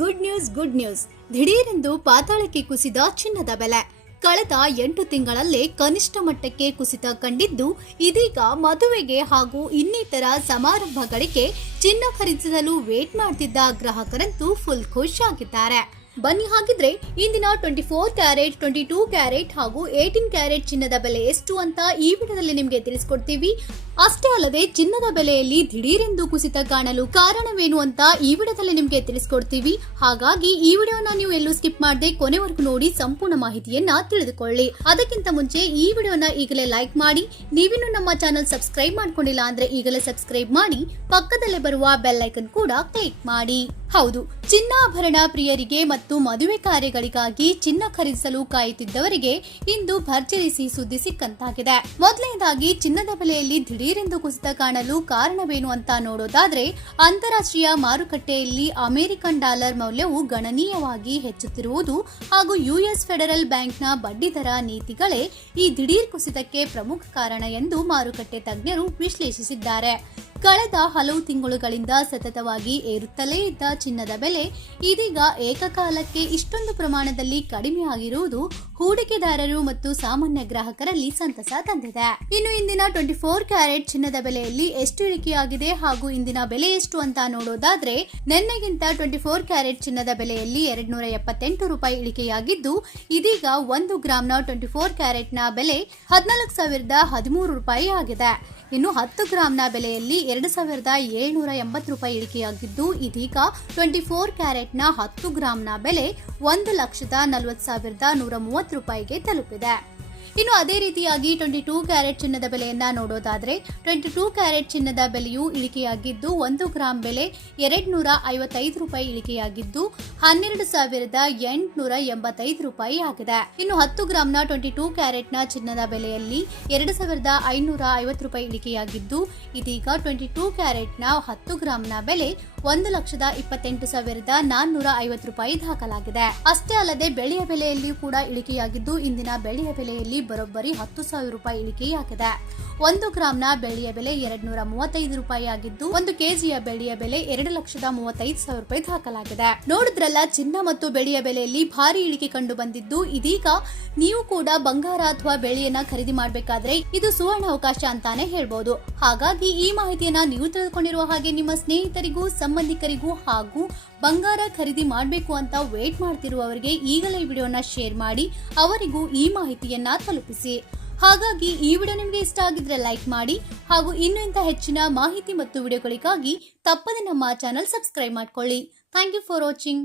Good news. ದಿಢೀರೆಂದು ಪಾತಾಳಕ್ಕೆ ಕುಸಿದ ಚಿನ್ನದ ಬೆಲೆ. ಕಳೆದ 8 ತಿಂಗಳಲ್ಲೇ ಕನಿಷ್ಠ ಮಟ್ಟಕ್ಕೆ ಕುಸಿತ ಕಂಡಿದ್ದು, ಇದೀಗ ಮದುವೆಗೆ ಹಾಗೂ ಇನ್ನಿತರ ಸಮಾರಂಭಗಳಿಗೆ ಚಿನ್ನ ಖರೀದಿಸಲು ವೇಟ್ ಮಾಡ್ತಿದ್ದ ಗ್ರಾಹಕರಂತೂ ಫುಲ್ ಖುಷ್ ಆಗಿದ್ದಾರೆ. ಬನ್ನಿ ಹಾಗಿದ್ರೆ ಇಂದಿನ 24 ಕ್ಯಾರೆಟ್, 22 ಕ್ಯಾರೆಟ್ ಹಾಗೂ 18 ಕ್ಯಾರೆಟ್ ಚಿನ್ನದ ಬೆಲೆ ಎಷ್ಟು ಅಂತ ಈ ವಿಡಿಯೋದಲ್ಲಿ ನಿಮಗೆ ತಿಳಿಸ್ಕೊಡ್ತೀವಿ. ಅಷ್ಟೇ ಅಲ್ಲದೆ ಚಿನ್ನದ ಬೆಲೆಯಲ್ಲಿ ದಿಢೀರೆಂದು ಕುಸಿತ ಕಾಣಲು ಕಾರಣವೇನು ಅಂತ ಈ ವಿಡಿಯೋದಲ್ಲಿ ನಿಮಗೆ ತಿಳಿಸ್ಕೊಡ್ತೀವಿ. ಹಾಗಾಗಿ ಈ ವಿಡಿಯೋನ ನೀವು ಎಲ್ಲೂ ಸ್ಕಿಪ್ ಮಾಡದೆ ಕೊನೆವರೆಗೂ ನೋಡಿ ಸಂಪೂರ್ಣ ಮಾಹಿತಿಯನ್ನ ತಿಳಿದುಕೊಳ್ಳಿ. ಅದಕ್ಕಿಂತ ಮುಂಚೆ ಈ ವಿಡಿಯೋನ ಈಗಲೇ ಲೈಕ್ ಮಾಡಿ, ನೀವಿನ್ನು ನಮ್ಮ ಚಾನೆಲ್ ಸಬ್ಸ್ಕ್ರೈಬ್ ಮಾಡ್ಕೊಂಡಿಲ್ಲ ಅಂದ್ರೆ ಈಗಲೇ ಸಬ್ಸ್ಕ್ರೈಬ್ ಮಾಡಿ, ಪಕ್ಕದಲ್ಲೇ ಬರುವ ಬೆಲ್ ಐಕನ್ ಕೂಡ ಕ್ಲಿಕ್ ಮಾಡಿ. ಹೌದು, ಚಿನ್ನಾಭರಣ ಪ್ರಿಯರಿಗೆ ಮತ್ತು ಮದುವೆ ಕಾರ್ಯಗಳಿಗಾಗಿ ಚಿನ್ನ ಖರೀದಿಸಲು ಕಾಯುತ್ತಿದ್ದವರಿಗೆ ಇಂದು ಭರ್ಜರಿ ಸಿಹಿ ಸುದ್ದಿ ಸಿಕ್ಕಂತಾಗಿದೆ. ಮೊದಲನೇದಾಗಿ ಚಿನ್ನದ ಬೆಲೆಯಲ್ಲಿ ದಿಢೀರೆಂದು ಕುಸಿತ ಕಾಣಲು ಕಾರಣವೇನು ಅಂತ ನೋಡೋದಾದ್ರೆ, ಅಂತಾರಾಷ್ಟ್ರೀಯ ಮಾರುಕಟ್ಟೆಯಲ್ಲಿ ಅಮೆರಿಕನ್ ಡಾಲರ್ ಮೌಲ್ಯವು ಗಣನೀಯವಾಗಿ ಹೆಚ್ಚುತ್ತಿರುವುದು ಹಾಗೂ ಯುಎಸ್ ಫೆಡರಲ್ ಬ್ಯಾಂಕ್ನ ಬಡ್ಡಿದರ ನೀತಿಗಳೇ ಈ ದಿಢೀರ್ ಕುಸಿತಕ್ಕೆ ಪ್ರಮುಖ ಕಾರಣ ಎಂದು ಮಾರುಕಟ್ಟೆ ತಜ್ಞರು ವಿಶ್ಲೇಷಿಸಿದ್ದಾರೆ. ಕಳೆದ ಹಲವು ತಿಂಗಳುಗಳಿಂದ ಸತತವಾಗಿ ಏರುತ್ತಲೇ ಇದ್ದ ಚಿನ್ನದ ಬೆಲೆ ಇದೀಗ ಏಕಕಾಲಕ್ಕೆ ಇಷ್ಟೊಂದು ಪ್ರಮಾಣದಲ್ಲಿ ಕಡಿಮೆಯಾಗಿರುವುದು ಹೂಡಿಕೆದಾರರು ಮತ್ತು ಸಾಮಾನ್ಯ ಗ್ರಾಹಕರಲ್ಲಿ ಸಂತಸ ತಂದಿದೆ. ಇನ್ನು ಇಂದಿನ 24 ಕ್ಯಾರೆಟ್ ಚಿನ್ನದ ಬೆಲೆಯಲ್ಲಿ ಎಷ್ಟು ಇಳಿಕೆಯಾಗಿದೆ ಹಾಗೂ ಇಂದಿನ ಬೆಲೆ ಎಷ್ಟು ಅಂತ ನೋಡೋದಾದ್ರೆ, ನಿನ್ನೆಗಿಂತ 24 ಕ್ಯಾರೆಟ್ ಚಿನ್ನದ ಬೆಲೆಯಲ್ಲಿ 278 ರೂಪಾಯಿ ಇಳಿಕೆಯಾಗಿದ್ದು, ಇದೀಗ 1 ಗ್ರಾಂನ 24 ಕ್ಯಾರೆಟ್ನ ಬೆಲೆ 14,013 ರೂಪಾಯಿ ಆಗಿದೆ. ಇನ್ನು 10 ಗ್ರಾಂನ ಬೆಲೆಯಲ್ಲಿ 2,780 ರೂಪಾಯಿ ಇಳಿಕೆಯಾಗಿದ್ದು, ಇದೀಗ 24 ಕ್ಯಾರೆಟ್ನ 10 ಗ್ರಾಂನ ಬೆಲೆ 1,40,130 ರೂಪಾಯಿಗೆ ತಲುಪಿದೆ. ಇನ್ನು ಅದೇ ರೀತಿಯಾಗಿ 22 ಕ್ಯಾರೆಟ್ ಚಿನ್ನದ ಬೆಲೆಯನ್ನ ನೋಡೋದಾದ್ರೆ, 22 ಕ್ಯಾರೆಟ್ ಚಿನ್ನದ ಬೆಲೆಯು ಇಳಿಕೆಯಾಗಿದ್ದು, 1 ಗ್ರಾಂ ಬೆಲೆ 255 ರೂಪಾಯಿ ಇಳಿಕೆಯಾಗಿದ್ದು 12,885 ರೂಪಾಯಿ ಆಗಿದೆ. ಇನ್ನು 10 ಗ್ರಾಂನ 22 ಕ್ಯಾರೆಟ್ನ ಚಿನ್ನದ ಬೆಲೆಯಲ್ಲಿ 2,550 ರೂಪಾಯಿ ಇಳಿಕೆಯಾಗಿದ್ದು, ಇದೀಗ 22 ಕ್ಯಾರೆಟ್ನ 10 ಗ್ರಾಂನ ಬೆಲೆ 1,28,450 ರೂಪಾಯಿ ದಾಖಲಾಗಿದೆ. ಅಷ್ಟೇ ಅಲ್ಲದೆ ಬೆಳ್ಳಿಯ ಬೆಲೆಯಲ್ಲಿಯೂ ಕೂಡ ಇಳಿಕೆಯಾಗಿದ್ದು, ಇಂದಿನ ಬೆಳ್ಳಿಯ ಬೆಲೆಯಲ್ಲಿ ಬರೋಬ್ಬರಿ 10,000 ರೂಪಾಯಿ ಇಳಿಕೆಯಾಗಿದೆ. 1 ಗ್ರಾಂನ ಬೆಳ್ಳಿಯ ಬೆಲೆ 235 ರೂಪಾಯಿ ಆಗಿದ್ದು, 1 ಕೆಜಿಯ ಬೆಳ್ಳಿಯ ಬೆಲೆ 2,35,000 ರೂಪಾಯಿ ದಾಖಲಾಗಿದೆ. ನೋಡಿದ್ರಲ್ಲ, ಚಿನ್ನ ಮತ್ತು ಬೆಳ್ಳಿಯ ಬೆಲೆಯಲ್ಲಿ ಭಾರಿ ಇಳಿಕೆ ಕಂಡು ಬಂದಿದ್ದು, ಇದೀಗ ನೀವು ಕೂಡ ಬಂಗಾರ ಅಥವಾ ಬೆಳ್ಳಿಯನ್ನ ಖರೀದಿ ಮಾಡಬೇಕಾದ್ರೆ ಇದು ಸುವರ್ಣ ಅವಕಾಶ ಅಂತಾನೆ ಹೇಳ್ಬಹುದು. ಹಾಗಾಗಿ ಈ ಮಾಹಿತಿಯನ್ನ ನೀವು ತಿಳಿದುಕೊಂಡಿರುವ ಹಾಗೆ ನಿಮ್ಮ ಸ್ನೇಹಿತರಿಗೂ, ಸಂಬಂಧಿಕರಿಗೂ ಹಾಗೂ ಬಂಗಾರ ಖರೀದಿ ಮಾಡಬೇಕು ಅಂತ ವೇಟ್ ಮಾಡ್ತಿರುವವರಿಗೆ ಈಗಲೇ ಈ ವಿಡಿಯೋನ ಶೇರ್ ಮಾಡಿ ಅವರಿಗೂ ಈ ಮಾಹಿತಿಯನ್ನ ತಲುಪಿಸಿ. ಹಾಗಾಗಿ ಈ ವಿಡಿಯೋ ನಿಮಗೆ ಇಷ್ಟ ಆಗಿದ್ರೆ ಲೈಕ್ ಮಾಡಿ ಹಾಗೂ ಇನ್ನೂ ಇಂಥ ಹೆಚ್ಚಿನ ಮಾಹಿತಿ ಮತ್ತು ವಿಡಿಯೋಗಳಿಗಾಗಿ ತಪ್ಪದೆ ನಮ್ಮ ಚಾನೆಲ್ ಸಬ್ಸ್ಕ್ರೈಬ್ ಮಾಡ್ಕೊಳ್ಳಿ. Thank you for watching.